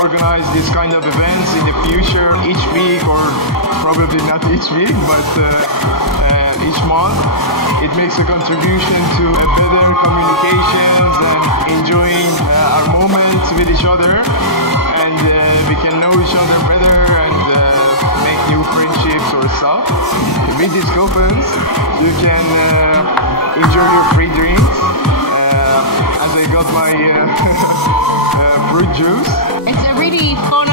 Organize this kind of events in the future, each week, or probably not each week, but each month. It makes a contribution to a better communications and enjoying our moments with each other, and we can know each other better and make new friendships or stuff. With this conference, you can enjoy your free drinks, as I got my fruit juice. It's a really fun